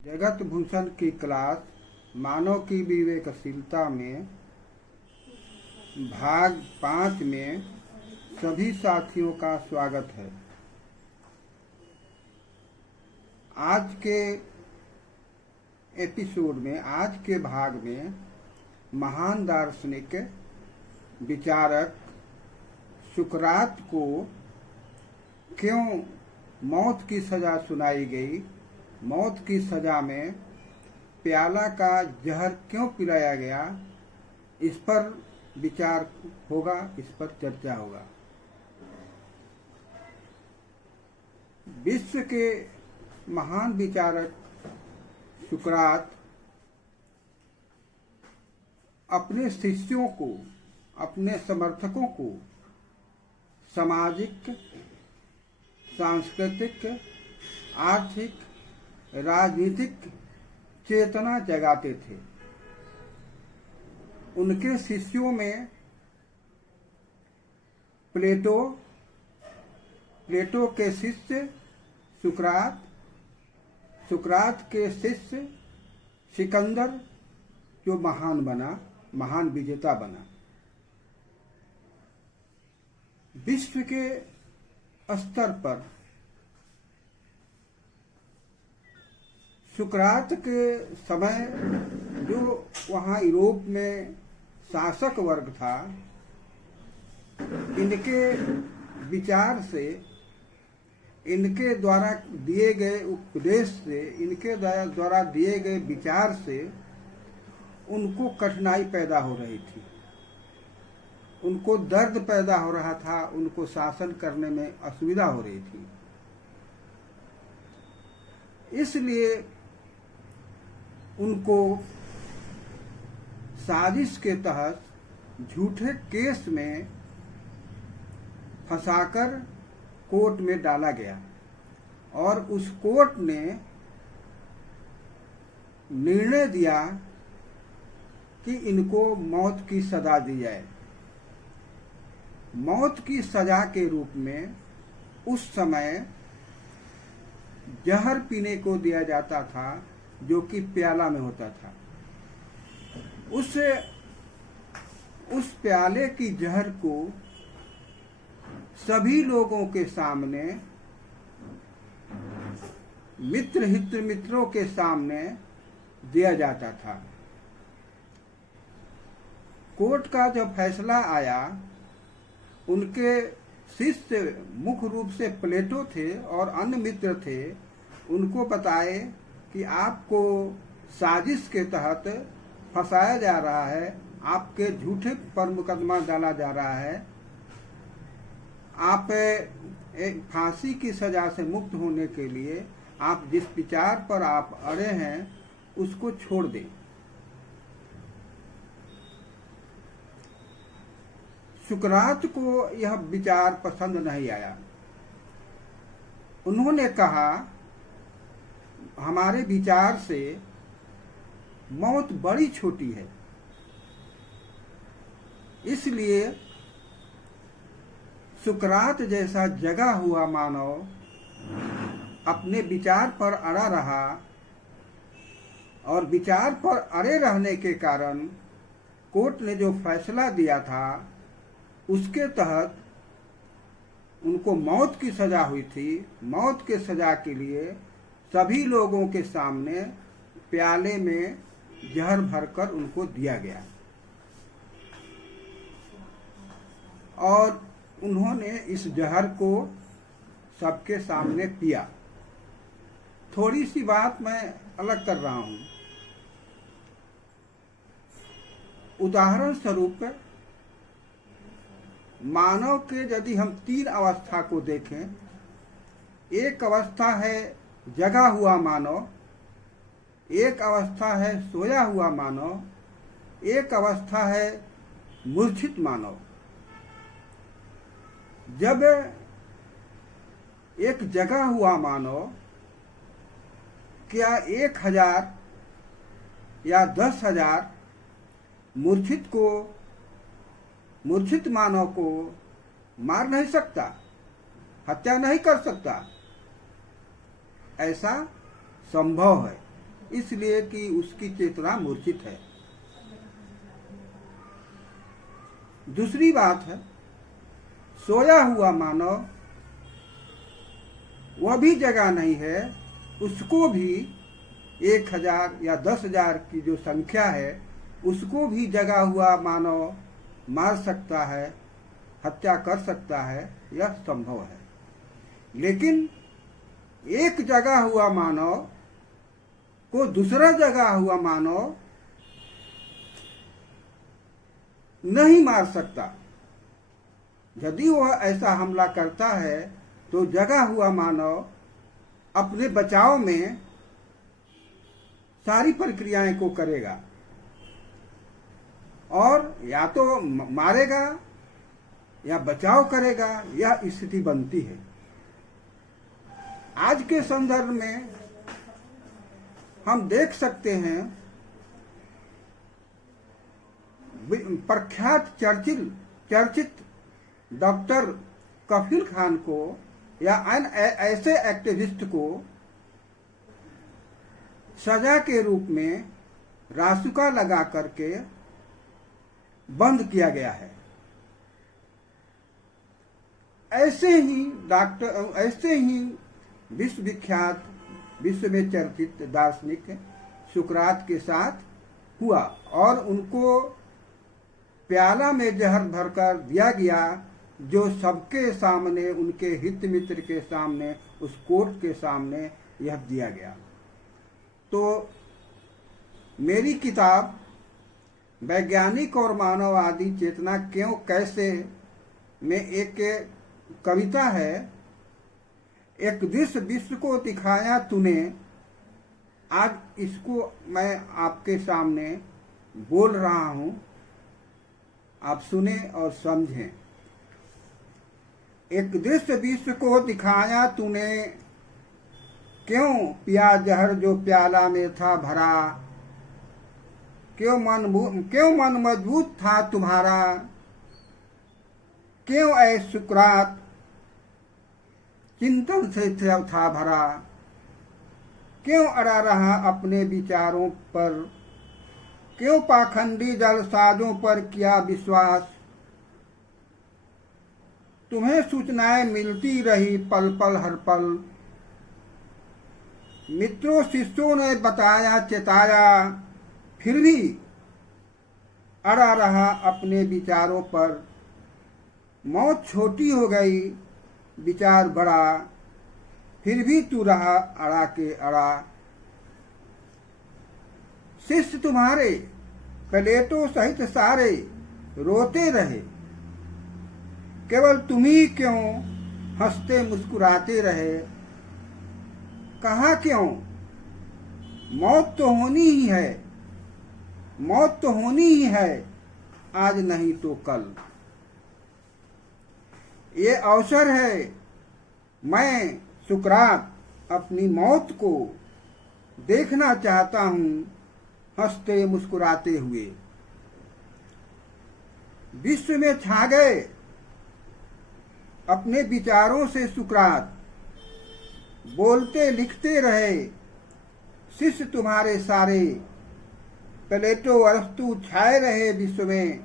जगत भूषण की क्लास मानव की विवेकशीलता में भाग 5 में सभी साथियों का स्वागत है। आज के एपिसोड में, आज के भाग में महान दार्शनिक विचारक सुकरात को क्यों मौत की सजा सुनाई गई, मौत की सजा में प्याला का जहर क्यों पिलाया गया, इस पर विचार होगा, इस पर चर्चा होगा। विश्व के महान विचारक सुकरात अपने शिष्यों को, अपने समर्थकों को सामाजिक, सांस्कृतिक, आर्थिक, राजनीतिक चेतना जगाते थे। उनके शिष्यों में प्लेटो के शिष्य सुकरात, सुकरात के शिष्य सिकंदर, जो महान बना, महान विजेता बना। विश्व के स्तर पर सुकरात के समय जो वहाँ यूरोप में शासक वर्ग था, इनके विचार से, इनके द्वारा दिए गए उपदेश से, इनके द्वारा दिए गए विचार से उनको कठिनाई पैदा हो रही थी, उनको दर्द पैदा हो रहा था, उनको शासन करने में असुविधा हो रही थी। इसलिए उनको साजिश के तहत झूठे केस में फंसाकर कोर्ट में डाला गया और उस कोर्ट ने निर्णय दिया कि इनको मौत की सजा दी जाए। मौत की सजा के रूप में उस समय जहर पीने को दिया जाता था, जो कि प्याला में होता था। उस प्याले की जहर को सभी लोगों के सामने, मित्रों के सामने दिया जाता था। कोर्ट का जब फैसला आया, उनके शिष्य मुख्य रूप से प्लेटो थे और अन्य मित्र थे, उनको बताए कि आपको साजिश के तहत फंसाया जा रहा है, आपके झूठे पर मुकदमा डाला जा रहा है, आप एक फांसी की सजा से मुक्त होने के लिए आप जिस विचार पर आप अड़े हैं उसको छोड़ दें। सुकरात को यह विचार पसंद नहीं आया। उन्होंने कहा, हमारे विचार से मौत बड़ी छोटी है, इसलिए सुकरात जैसा जगा हुआ मानव अपने विचार पर अड़ा रहा और विचार पर अड़े रहने के कारण कोर्ट ने जो फैसला दिया था उसके तहत उनको मौत की सजा हुई थी। मौत के सजा के लिए सभी लोगों के सामने प्याले में जहर भरकर उनको दिया गया और उन्होंने इस जहर को सबके सामने पिया। थोड़ी सी बात मैं अलग कर रहा हूं। उदाहरण स्वरूप मानव के यदि हम 3 अवस्था को देखें, एक अवस्था है जगा हुआ मानव, एक अवस्था है सोया हुआ मानव, एक अवस्था है मूर्छित मानव। जब एक जगा हुआ मानव क्या 1000 या 10,000 मूर्छित मानव को मार नहीं सकता, हत्या नहीं कर सकता? ऐसा संभव है। इसलिए कि उसकी चेतना मूर्छित है। दूसरी बात है, सोया हुआ मानव वह भी जगह नहीं है, उसको भी 1000 या 10,000 की जो संख्या है उसको भी जगा हुआ मानव मार सकता है, हत्या कर सकता है, यह संभव है। लेकिन एक जगा हुआ मानव को दूसरा जगा हुआ मानव नहीं मार सकता। यदि वह ऐसा हमला करता है तो जगा हुआ मानव अपने बचाव में सारी प्रक्रियाएं को करेगा और या तो मारेगा या बचाव करेगा, यह स्थिति बनती है। आज के संदर्भ में हम देख सकते हैं प्रख्यात चर्चित डॉक्टर कफील खान को या ऐसे एक्टिविस्ट को सजा के रूप में रासुका लगा करके बंद किया गया है। ऐसे ही विश्वविख्यात, विश्व में चर्चित दार्शनिक सुकरात के साथ हुआ और उनको प्याला में जहर भरकर दिया गया, जो सबके सामने, उनके हित मित्र के सामने, उस कोर्ट के सामने यह दिया गया। तो मेरी किताब वैज्ञानिक और मानववादी चेतना क्यों कैसे में एक कविता है। एक दृश्य विश्व को दिखाया तूने, आज इसको मैं आपके सामने बोल रहा हूं, आप सुने और समझें। एक दृश्य विश्व को दिखाया तूने, क्यों पिया जहर जो प्याला में था भरा, क्यों मन मजबूत था तुम्हारा, क्यों ऐ सुकरात चिंतन से था भरा, क्यों अड़ा रहा अपने विचारों पर, क्यों पाखंडी जलसाजों पर किया विश्वास, तुम्हें सूचनाएं मिलती रही पल पल हर पल, मित्रों शिष्यों ने बताया चेताया, फिर भी अड़ा रहा अपने विचारों पर, मौत छोटी हो गई विचार बड़ा, फिर भी तू रहा अड़ा के अड़ा। शिष्य तुम्हारे प्लेटो सहित सारे रोते रहे, केवल तुम ही क्यों हंसते मुस्कुराते रहे। कहा क्यों, मौत तो होनी ही है, मौत तो होनी ही है, आज नहीं तो कल। ये अवसर है, मैं सुकरात अपनी मौत को देखना चाहता हूं हंसते मुस्कुराते हुए। विश्व में छा गए अपने विचारों से सुकरात, बोलते लिखते रहे शिष्य तुम्हारे सारे, प्लेटो अरस्तु छाए रहे विश्व में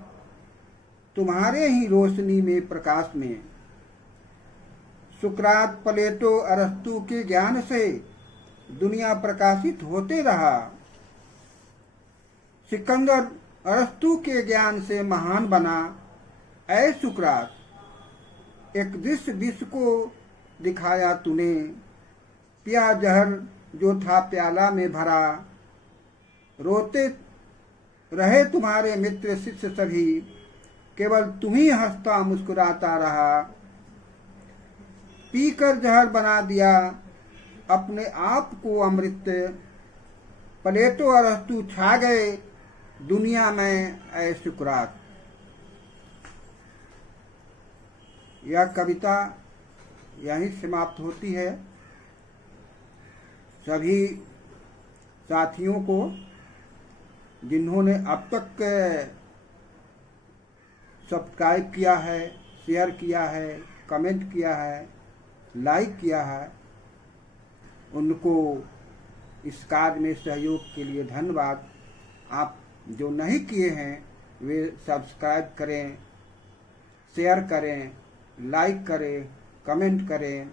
तुम्हारे ही रोशनी में प्रकाश में। सुकरात प्लेटो अरस्तु के ज्ञान से दुनिया प्रकाशित होते रहा, सिकंदर अरस्तु के ज्ञान से महान बना। ऐ सुकरात, एक दृश्य विश्व को दिखाया तूने, पिया जहर जो था प्याला में भरा, रोते रहे तुम्हारे मित्र शिष्य सभी, केवल तुम ही हंसता मुस्कुराता रहा। पीकर जहर बना दिया अपने आप को अमृत, प्लेटो अरस्तु छा गए दुनिया में ऐ सुकरात। यह कविता यहीं समाप्त होती है। सभी साथियों को जिन्होंने अब तक सब्सक्राइब किया है, शेयर किया है, कमेंट किया है, लाइक किया है, उनको इस कार्य में सहयोग के लिए धन्यवाद। आप जो नहीं किए हैं वे सब्सक्राइब करें, शेयर करें, लाइक करें, कमेंट करें।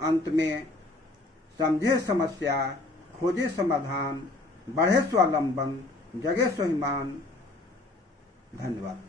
अंत में समझे समस्या, खोजे समाधान, बढ़े स्वावलंबन, जगे स्वाभिमान। धन्यवाद।